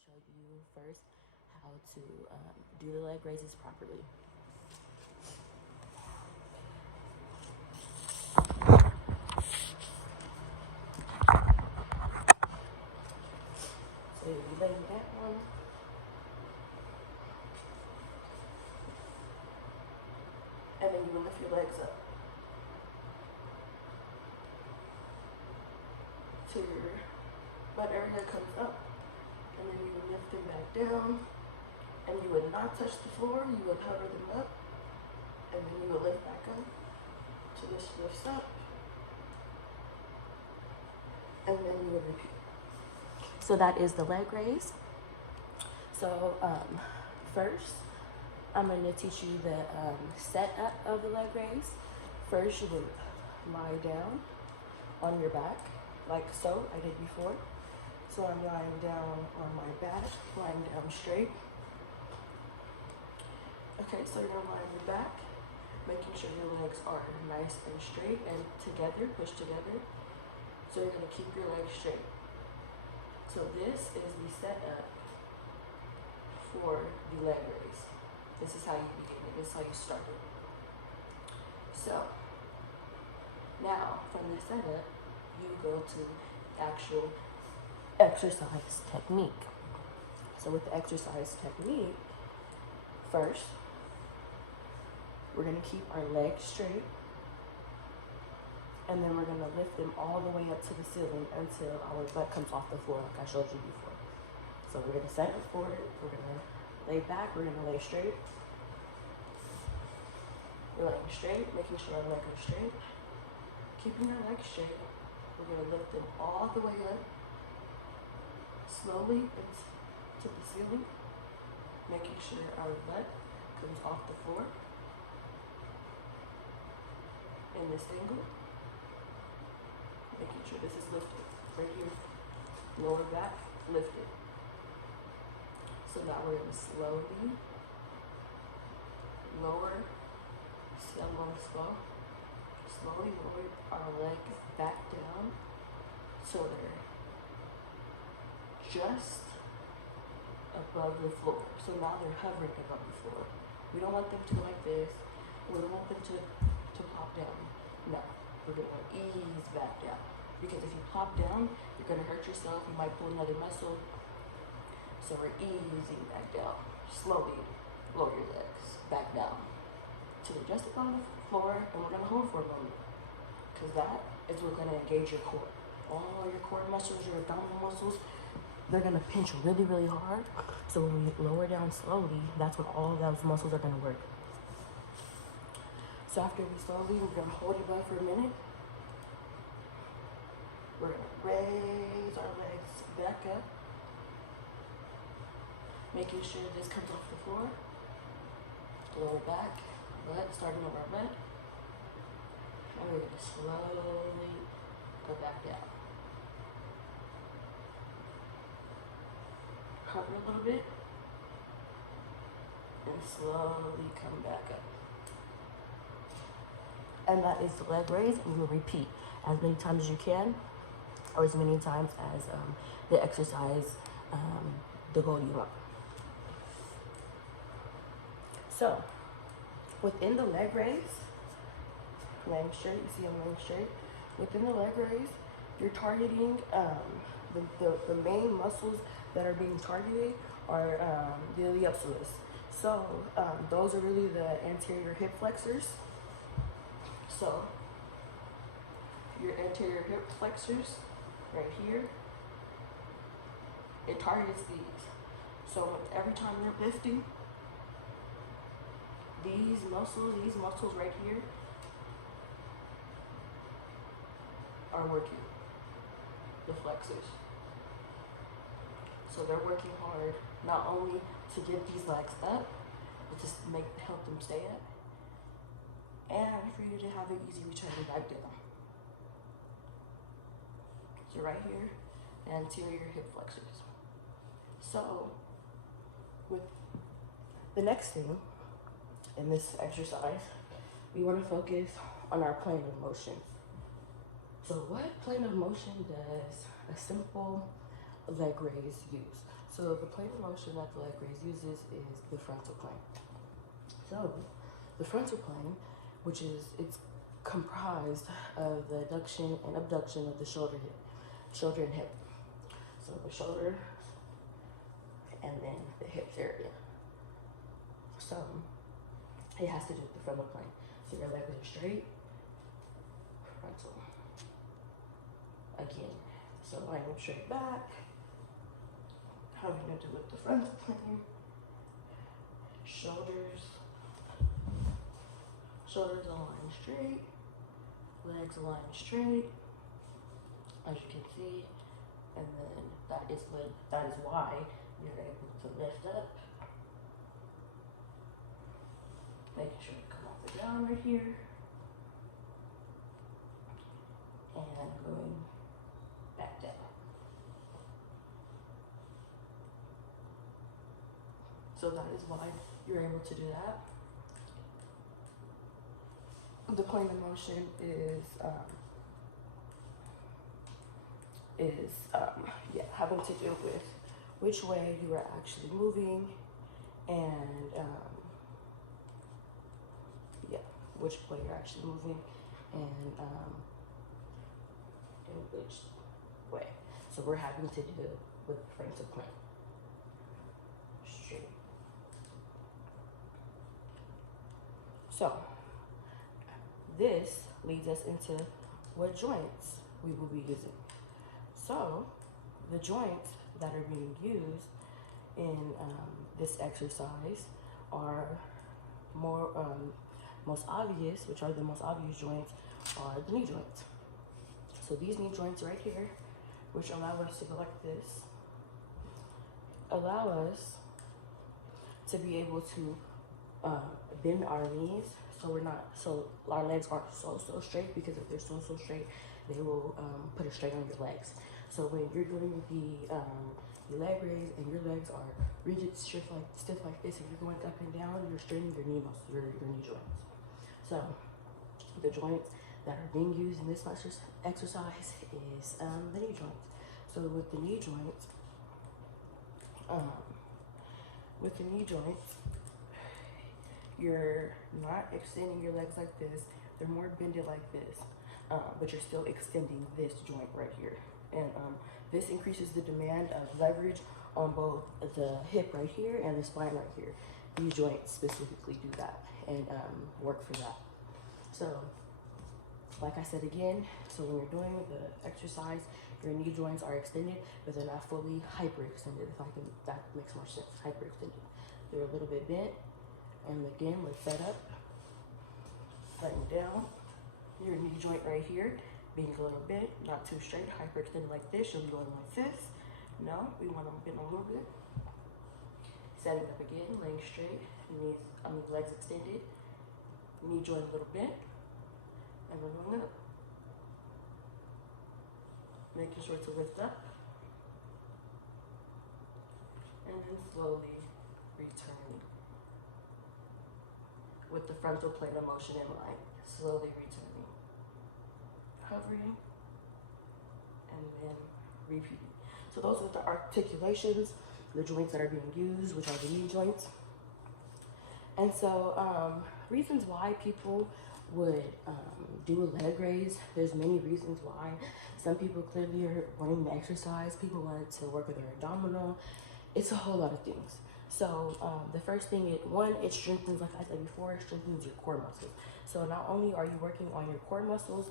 show you first how to do the leg raises properly. So you lay down, and then you will lift your legs up to your butt area comes up, and then you will lift them back down, and you would not touch the floor, you would hover them up, and then you will lift back up to this lifts up, and then you will repeat. So that is the leg raise. So first, I'm going to teach you the setup of the leg raise. First, you will lie down on your back, like so I did before. So I'm lying down on my back, lying down straight. Okay, so you're going to lie on your back, making sure your legs are nice and straight and together, pushed together. So you're going to keep your legs straight. So this is the setup for the leg raise. This is how you begin it. This is how you start it. So now from the setup, you go to actual exercise technique. So with the exercise technique, first, we're going to keep our legs straight, and then we're going to lift them all the way up to the ceiling until our butt comes off the floor like I showed you before. So we're going to set it forward, we're going to lay back, we're going to lay straight. We're laying straight, making sure our legs are straight. Keeping our legs straight, we're going to lift them all the way up, slowly to the ceiling, making sure our butt comes off the floor in this angle, making sure this is lifted right here, lower back, lifted. So now we're going to slowly lower, see I'm going slow, slowly lower our legs back down so they're just above the floor. So now they're hovering above the floor. We don't want them to go like this. We don't want them to plop down. No, we're going to ease back down. Because if you plop down, you're going to hurt yourself. You might pull another muscle. So we're easing back down. Slowly lower your legs back down till they're just above the floor, and we're going to hold for a moment. Because that is what's going to engage your core. All your core muscles, your abdominal muscles, they're going to pinch really, really hard. So when we lower down slowly, that's when all those muscles are going to work. So after we slowly, we're going to hold it back for a minute. We're going to raise our legs back up, making sure this comes off the floor. Lower back, butt, starting with our butt. And we're going to slowly go back down. Hover a little bit, and slowly come back up. And that is the leg raise, and you'll repeat as many times as you can, or as many times as the exercise, the goal you want. So, within the leg raise, laying straight, you see I'm laying straight. Within the leg raise, you're targeting the main muscles that are being targeted are the iliopsoas. So those are really the anterior hip flexors. So your anterior hip flexors right here, it targets these. So every time you're lifting, these muscles right here are working, the flexors. So they're working hard not only to get these legs up, but just help them stay up, and for you to have an easy return back down. So right here, anterior hip flexors. So with the next thing in this exercise, we want to focus on our plane of motion. So what plane of motion does a simple leg raise use? So the plane of motion that the leg raise uses is the frontal plane. So the frontal plane, which is it's comprised of the adduction and abduction of the shoulder and hip. So the shoulder and then the hips area. So it has to do with the frontal plane. So your legs are straight, frontal. Again, so line them straight back. Having to do with the frontal plane. Shoulders aligned straight, legs aligned straight, as you can see, and then that is why you're able to lift up, making sure to come off the ground right here, and going back down. So that is why you're able to do that. The plane of motion is having to do with which way you are actually moving and which way you're actually moving and in which way. So we're having to do with the frontal plane. Straight. So this leads us into what joints we will be using. So the joints that are being used in this exercise are most obvious, which are the most obvious joints, are the knee joints. So these knee joints right here, which allow us to go like this, allow us to be able to bend our knees so our legs aren't so straight, because if they're so straight, they will put a strain on your legs. So when you're doing the leg raise and your legs are rigid, stiff like this, and you're going up and down, you're straining your knee muscles, your knee joints. So the joints that are being used in this exercise is the knee joints. So with the knee joints, you're not extending your legs like this. They're more bended like this, but you're still extending this joint right here. And this increases the demand of leverage on both the hip right here and the spine right here. These joints specifically do that and work for that. So, like I said again, so when you're doing the exercise, your knee joints are extended, but they're not fully hyperextended. That makes more sense. Hyperextended. They're a little bit bent. And again, lift that up, flatten down. Your knee joint right here, being a little bit, not too straight, hyperextended like this. You'll be going like this. No, we want to bend a little bit. Setting up again, laying straight, legs extended, knee joint a little bit, and we're going up. Making sure to lift up, and then slowly returning. With the frontal plane of motion in mind, slowly returning, hovering, and then repeating. So those are the articulations, the joints that are being used, which are the knee joints. And so reasons why people would do a leg raise, there's many reasons why. Some people clearly are wanting to exercise, people wanted to work with their abdominal. It's a whole lot of things. So the first thing it strengthens, like I said before, it strengthens your core muscles. So not only are you working on your core muscles,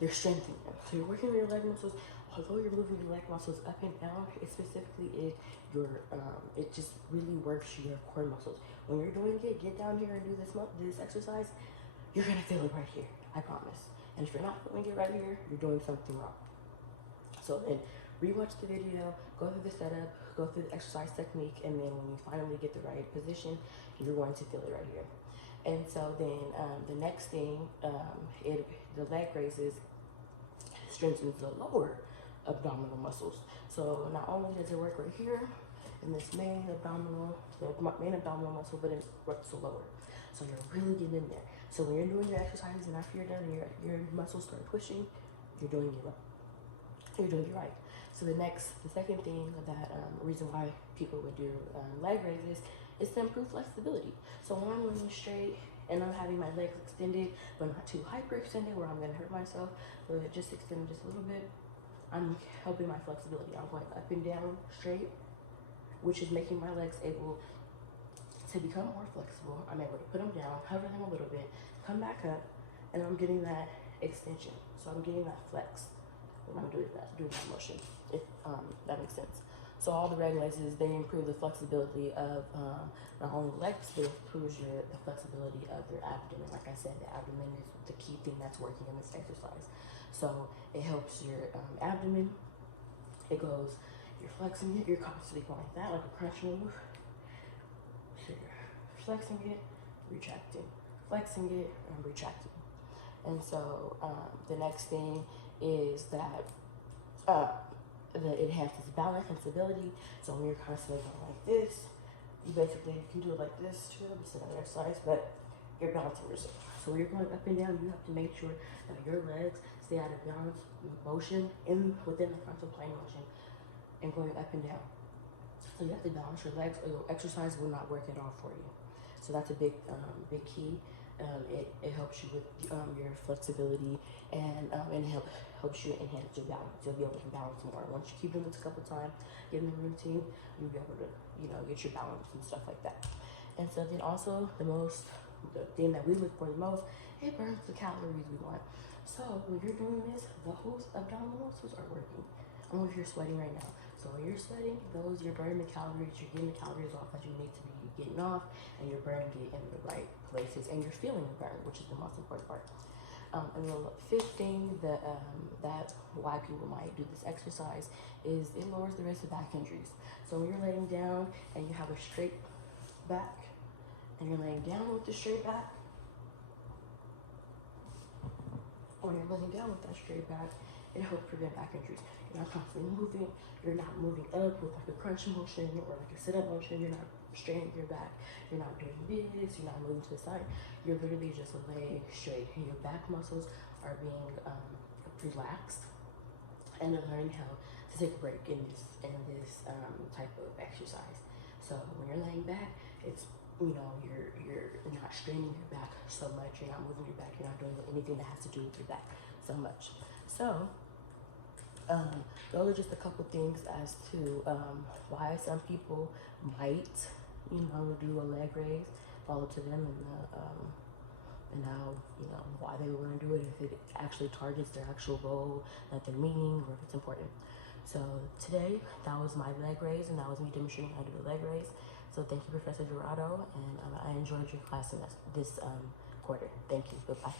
you're strengthening them. So you're working on your leg muscles. Although you're moving your leg muscles up and down, it just really works your core muscles. When you're doing it, get down here and do this exercise, you're gonna feel it right here, I promise. And if you're not feeling it right here, you're doing something wrong. So then rewatch the video, go through the setup, go through the exercise technique, and then when you finally get the right position, you're going to feel it right here. And so then the next thing, the leg raises strengthens the lower abdominal muscles. So not only does it work right here in this main abdominal muscle, but it works lower. So you're really getting in there. So when you're doing your exercises and after you're done and your muscles start pushing, you're doing it right. You're doing it right. So the second thing that reason why people would do leg raises is to improve flexibility. So when I'm laying straight and I'm having my legs extended, but not too hyperextended where I'm gonna hurt myself, but just extended just a little bit, I'm helping my flexibility. I'm going up and down straight, which is making my legs able to become more flexible. I'm able to put them down, hover them a little bit, come back up, and I'm getting that extension. So I'm getting that flex when I'm doing that motion, if that makes sense. So all the leg raises, they improve the flexibility of not only legs, but it improves the flexibility of your abdomen. Like I said, the abdomen is the key thing that's working in this exercise. So it helps your abdomen. It goes, you're flexing it, you're constantly going like that, like a crunch move. So you're flexing it, retracting, flexing it, and retracting. And so the next thing is that it enhances balance and stability. So when you're constantly going like this, you basically can do it like this too. It's another exercise, but you're balancing yourself. So when you're going up and down, you have to make sure that your legs stay out of balance motion within the frontal plane motion and going up and down. So you have to balance your legs, or your exercise will not work at all for you. So that's a big key. It helps you with your flexibility, and it helps you enhance your balance. You'll be able to balance more. Once you keep doing this a couple times, get in the routine, you'll be able to, get your balance and stuff like that. And so then also the thing that we look for the most, it burns the calories we want. So when you're doing this, the whole abdominal muscles are working. I don't know if you're sweating right now. So when you're sweating, you're burning the calories, you're getting the calories off that you need to be getting off, and you're burning it in the right places, and you're feeling the burn, which is the most important part. And the fifth thing that why people might do this exercise is it lowers the risk of back injuries. So when you're laying down and you have a straight back, and you're laying down with the straight back, when you're laying down with that straight back, it helps prevent back injuries. You're not constantly moving. You're not moving up with like a crunch motion or like a sit-up motion. You're not straining your back. You're not doing this. You're not moving to the side. You're literally just laying straight, and your back muscles are being relaxed, and they're learning how to take a break in this type of exercise. So when you're laying back, it's you're not straining your back so much. You're not moving your back. You're not doing anything that has to do with your back so much. So those are just a couple things as to why some people might, do a leg raise. Follow to them and how why they would want to do it, if it actually targets their actual goal that they're meaning, or if it's important. So today, that was my leg raise, and that was me demonstrating how to do a leg raise. So thank you, Professor Dorado, and I enjoyed your class in this quarter. Thank you. Goodbye.